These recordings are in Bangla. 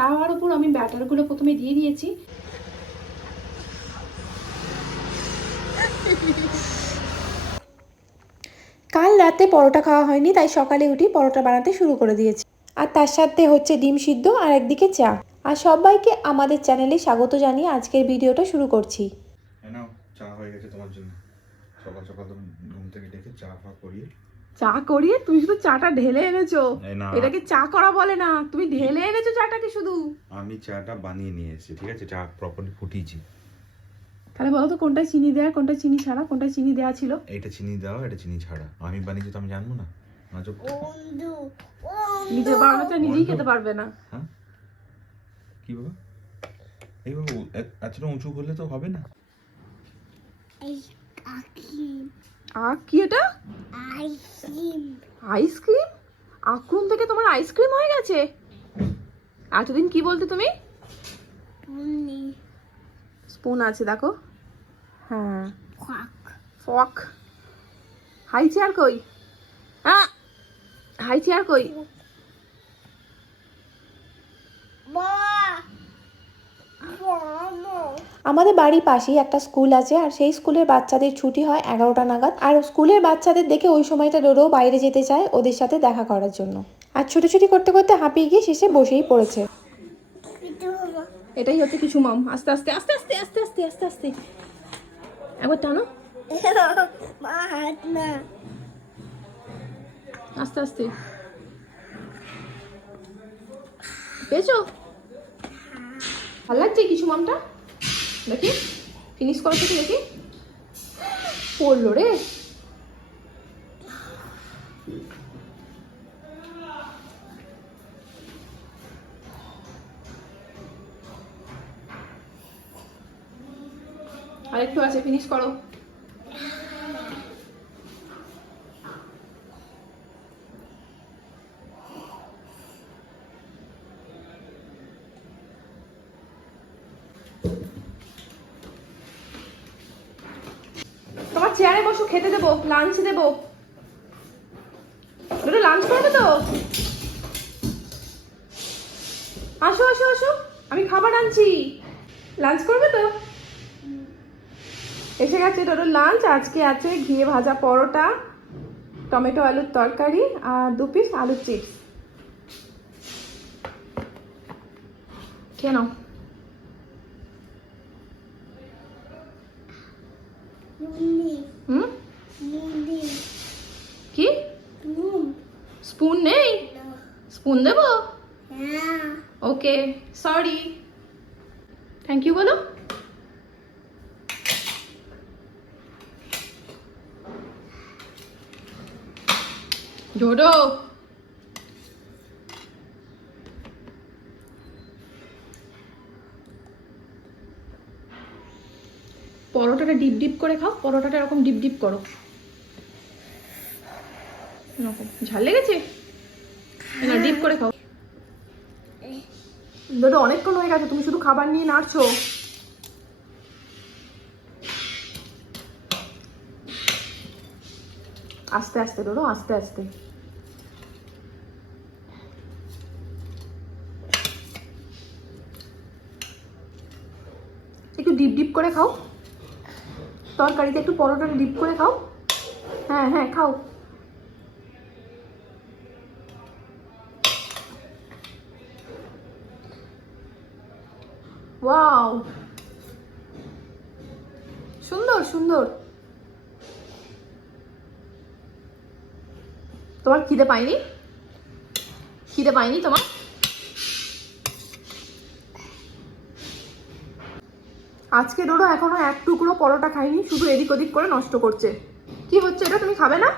তাওয়ার উপর আমি ব্যাটারগুলো প্রথমে দিয়ে দিয়েছি। কাল রাতে পরোটা খাওয়া হয়নি, তাই সকালে উঠি পরোটা বানাতে শুরু করে দিয়েছি। আর তার সাথে হচ্ছে ডিম সিদ্ধ আর একদিকে চা। আর সবাইকে আমাদের চ্যানেলে স্বাগত জানিয়ে আজকের ভিডিওটা শুরু করছি। চা হয়ে গেছে তোমার জন্য। সকাল সকাল ঘুম থেকে ডেকে চা ফা করিয়ে চা করিয়ে তুমি শুধু চাটা ঢেলে এনেছো। এটাকে চা করা বলে না তুমি ঢেলে এনেছো চাটাকে শুধু। আমি চাটা বানিয়ে নিয়ে এসেছি ঠিক আছে? চা প্রপারলি ফুটিয়েছি। তাহলে বলো তো কোনটা চিনি দেয়া কোনটা চিনি ছাড়া কোনটা চিনি দেয়া ছিল? এটা চিনি দাও এটা চিনি ছাড়া। আমি বানিয়েছি তো আমি জানব না। নিজের বানানোটা নিজেই খেতে পারবে না। হ্যাঁ? কি বাবা? এই বাবু এতটা উঁচু করলে তো হবে না। আর কি এটা? আইসক্রিম? আক্রম থেকে তোমার আইসক্রিম হয়ে গেছে? এতদিন কি বলতে তুমি? স্পুন আছে দেখো। হ্যাঁ। ফক। হাই চেয়ার কই? হ্যাঁ হাই চেয়ার কই? আমাদের বাড়ির পাশেই একটা স্কুল আছে, আর সেই স্কুলের বাচ্চাদের ছুটি হয় এগারোটা নাগাদ। আর স্কুলের বাচ্চাদের দেখে ওই সময়টা ডোরো বাইরে যেতে চায় ওদের সাথে দেখা করার জন্য। আর ছুটোছুটি করতে করতে হাঁপিয়ে গিয়ে শেষে বসেই পড়েছে। এটাই হচ্ছে কিছু মাম। আস্তে আস্তে আস্তে আস্তে আস্তে আস্তে আস্তে আস্তে। একবার টানো। আস্তে আস্তে। পেয়েছ? ভালো লাগছে কিছু মামটা? দেখি? ফিনিশ করো থেকে দেখি। পড়ল রে। আরেকটু আছে ফিনিশ করো। চেয়ারে বসো, খেতে দেবো লাঞ্চ দেবো। ওটা লাঞ্চ করবে তো? আসো আসো আসো, আমি খাবার আনছি। লাঞ্চ করবে তো? এসে গেছে তোর লাঞ্চ আজকে আছে ঘিয়ে ভাজা পরোটা, টমেটো আলুর তরকারি আর দু পিস আলুর চিপস খেয়ে হুম কি স্পুন নেই স্পুন দেবো ওকে সরি থ্যাংক ইউ বলো জোডো পরোটাটা ডিপ ডিপ করে খাও পরোটাটা এরকম ডিপ ডিপ করো। এরকম। ঝাল লেগেছে? না ডিপ করে খাও। দাদা অনেকক্ষণ হয়ে গেছে তুমি শুধু খাবার নিয়ে নাড়ছো। আস্তে আস্তে ডোডো আস্তে আস্তে। একটু ডিপ ডিপ করে খাও। তরকারিতে একটু পরোটা ডিপ করে খাও। হ্যাঁ হ্যাঁ খাও। ওয়াও। সুন্দর সুন্দর। তোমার খিদে পাইনি খিদে পাইনি তোমার? আজকে ডোডো এখনও এক টুকরো পরোটা খাইনি শুধু এদিক ওদিক করে নষ্ট করছে। কি হচ্ছে এটা তুমি খাবে না?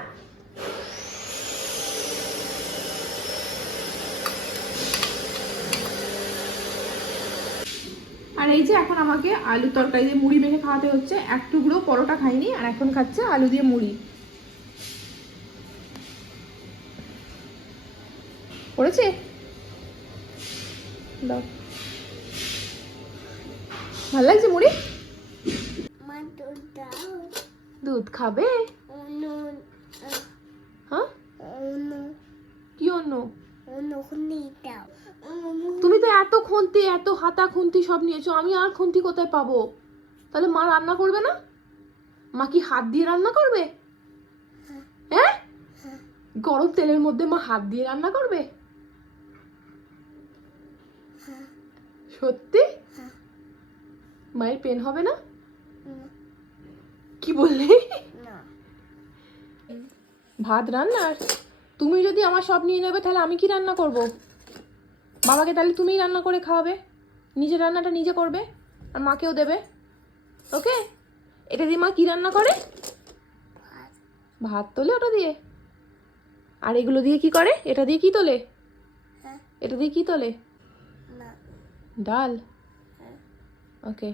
আর এই যে এখন আমাকে আলু তরকারি দিয়ে মুড়ি মেখে খাওয়াতে হচ্ছে, এক টুকরো পরোটা খাইনি আর এখন খাচ্ছে আলু দিয়ে মুড়ি। পড়েছে? দাও। ভালো লাগছে মুড়ি? দুধ খাবে? হ্যাঁ? কি অন্য? তুমি তো এত খুন্তি এত হাতা খুন্তি সব নিয়েছো আমি আর খুন্তি কোথায় পাবো? তাহলে মা রান্না করবে না? মা কি হাত দিয়ে রান্না করবে? হ্যাঁ। গরম তেলের মধ্যে মা হাত দিয়ে রান্না করবে? সত্যি? মায়ের পেন হবে না? কি বললে? ভাত রান্নার? তুমি যদি আমার সব নিয়ে নেবে তাহলে আমি কি রান্না করব? বাবাকে তাহলে তুমিই রান্না করে খাওয়াবে? নিজের রান্নাটা নিজে করবে? আর মাকেও দেবে? ওকে? এটা দিয়ে মা কি রান্না করে? ভাত। তোলে ওটা দিয়ে? আর এগুলো দিয়ে কি করে? এটা দিয়ে কি তোলে? এটা দিয়ে কি তোলে? ডাল? ওকে।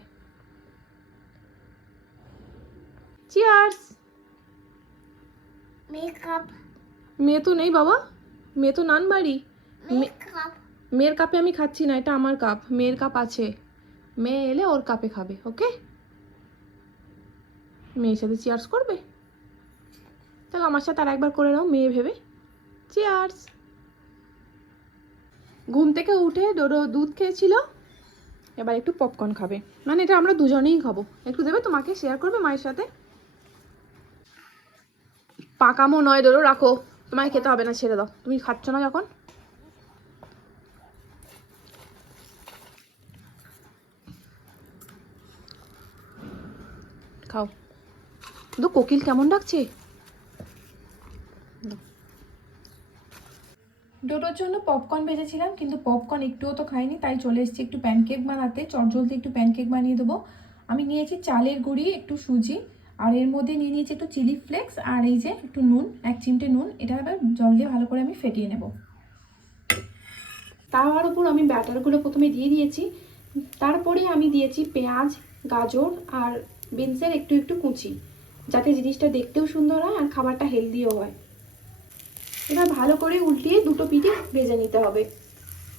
চিয়ার্স Makeup, মেয়ে তো নেই বাবা। মেয়ে তো নান বাড়ি মেয়ের কাপে আমি খাচ্ছি না এটা আমার কাপ। মেয়ের কাপ আছে। মেয়ে এলে ওর কাপে খাবে ওকে? মেয়ের সাথে চিয়ার্স করবে? তাহলে আমার সাথে আর একবার করে নাও মেয়ে ভেবে। চিয়ার্স ঘুম থেকে উঠে ডোডো দুধ খেয়েছিল। এবার একটু পপকর্ন খাবে। মানে এটা আমরা দুজনেই খাব। একটু দেবে, তোমাকে শেয়ার করবে মায়ের সাথে? পাকামো নয় ডোডো রাখো। তোমায় খেতে হবে না, ছেড়ে দাও। তুমি খাচ্ছ না যখন? খাও। তো কোকিল কেমন ডাকছে? ডোডোর জন্য পপকর্ন ভেজেছিলাম, কিন্তু পপকর্ন একটুও তো খাইনি, তাই চলে এসেছি একটু প্যানকেক বানাতে। চটজলদি একটু প্যানকেক বানিয়ে দেবো। আমি নিয়েছি চালের গুঁড়ি, একটু সুজি, আর এর মধ্যে নিয়ে নিয়েছি একটু চিলি ফ্লেক্স আর এই যে একটু নুন, এক চিমটে নুন। এটা এবার জল দিয়ে ভালো করে আমি ফেটিয়ে নেব। তাওয়ার উপর আমি ব্যাটারগুলো প্রথমে দিয়ে দিয়েছি। তারপরে আমি দিয়েছি পেঁয়াজ, গাজর আর বিনসের একটু একটু কুচি, যাতে জিনিসটা দেখতেও সুন্দর হয় আর খাবারটা হেলদিও হয়। এবার ভালো করে উল্টিয়ে দুটো পিঠে ভেজে নিতে হবে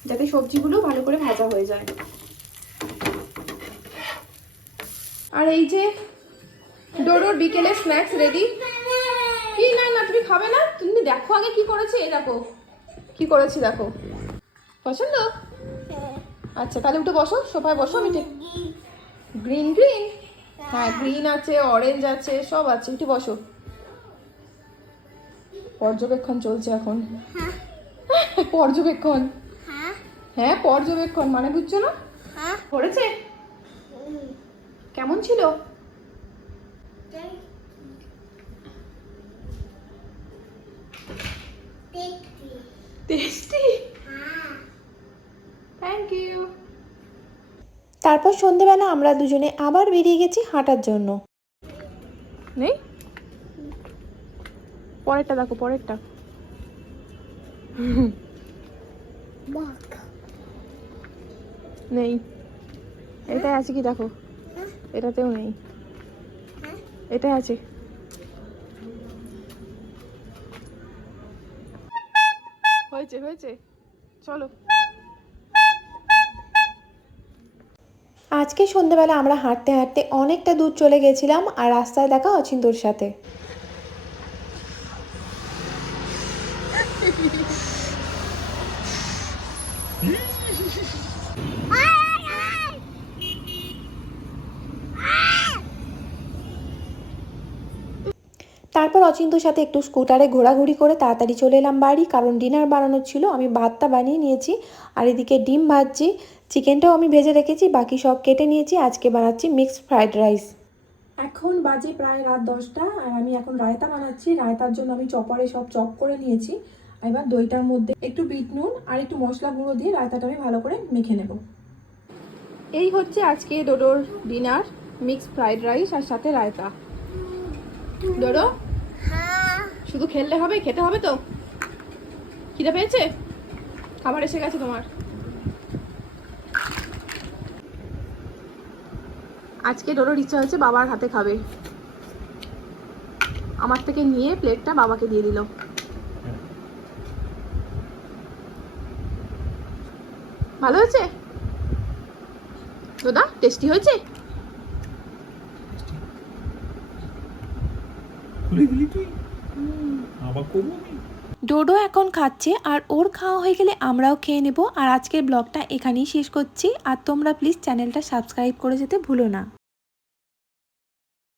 যাতে সবজিগুলো ভালো করে ভাজা হয়ে যায়। আর এই যে ডোডোর বিকেলে স্ন্যাক্স রেডি কি না না তুমি খাবে না? তুমি দেখো আগে কি করেছে এই দেখো। কি করেছি দেখো। পছন্দ? আচ্ছা তাহলে উঠে বসো সোফায় বসো আমি ঠিক গ্রিন গ্রিন হ্যাঁ গ্রিন আছে অরেঞ্জ আছে সব আছে উঠে বসো। পর্যবেক্ষণ চলছে এখন। পর্যবেক্ষণ? হ্যাঁ। পর্যবেক্ষণ মানে বুঝছ না? পড়েছে? কেমন ছিল? টেস্টি। থ্যাংক ইউ তারপর সন্ধেবেলা আমরা দুজনে আবার বেরিয়ে গেছি হাঁটার জন্য। নেই? পরেরটা দেখো পরেরটা. নেই। এটাই আছে কি দেখো? এটাতেও নেই। হ্যাঁ? এটাই আছে। হয়েছে হয়েছে। চলো। আজকে সন্ধেবেলা আমরা হাঁটতে হাঁটতে অনেকটা দূর চলে গেছিলাম আর রাস্তায় দেখা অচিন্তর সাথে। তারপর অচিন্তর সাথে একটু স্কুটারে ঘোরাঘুরি করে তাড়াতাড়ি চলে এলাম বাড়ি। কারণ ডিনার বানানোর ছিল, আমি ভাতটা বানিয়ে নিয়েছি। আর এদিকে ডিম ভাজছি, চিকেনটাও আমি ভেজে রেখেছি, বাকি সব কেটে নিয়েছি। আজকে বানাচ্ছি মিক্সড ফ্রাইড রাইস এখন বাজে প্রায় রাত দশটা, আর আমি এখন রায়তা বানাচ্ছি। রায়তার জন্য আমি চপারে সব চপ করে নিয়েছি। এবার দইটার মধ্যে একটু বিট নুন আর একটু মশলা গুঁড়ো দিয়ে রায়তাটা আমি ভালো করে মেখে নেব। এই হচ্ছে আজকে ডোডোর ডিনার মিক্সড ফ্রাইড রাইস আর সাথে রায়তা। ডোডো? শুধু খেললে হবে খেতে হবে তো? খিদে পেয়েছে? খাবার এসে গেছে তোমার। আজকে ডোরোর ইচ্ছা হয়েছে বাবার হাতে খাবে। আমার থেকে নিয়ে প্লেটটা বাবাকে দিয়ে দিল। ভালো হয়েছে? দাদা টেস্টি হয়েছে? খুলে দিলি তুই? আবার করব ডোডো এখন খাচ্ছে আর ওর খাওয়া হয়ে গেলে আমরাও খেয়ে নেব। আর আজকের ব্লগটা এখানেই শেষ করছি। আর তোমরা প্লিজ চ্যানেলটা সাবস্ক্রাইব করে যেতে ভুলো না।